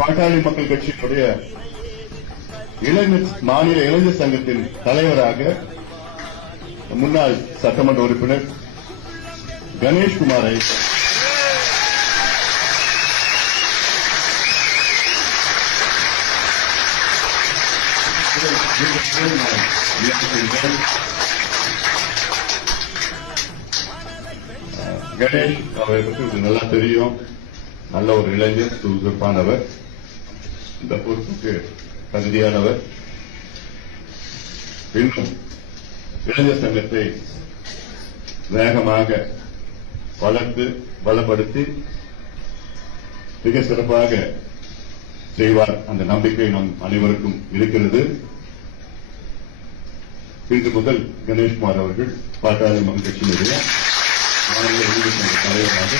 பாட்டாளி மக்கள் கட்சியினுடைய இளைஞர் மாநில இளைஞர் சங்கத்தின் தலைவராக முன்னாள் சட்டமன்ற உறுப்பினர் கணேஷ்குமாரை கணேஷ் அவரை பற்றி நல்லா தெரியும். நல்ல ஒரு இளைஞர் சுறுசுறுப்பானவர். இந்த பொறுப்புக்கு தகுதியானவர் இன்னும் இளைஞர் சங்கத்தை வேகமாக வளர்த்து பலப்படுத்தி மிக சிறப்பாக செய்வார். அந்த நம்பிக்கை நம் அனைவருக்கும் இருக்கிறது. இன்று முதல் கணேஷ்குமார் அவர்கள் பாட்டாளி மக்கள் கட்சியினுடைய மாநில இளைஞர் சங்க தலைவராக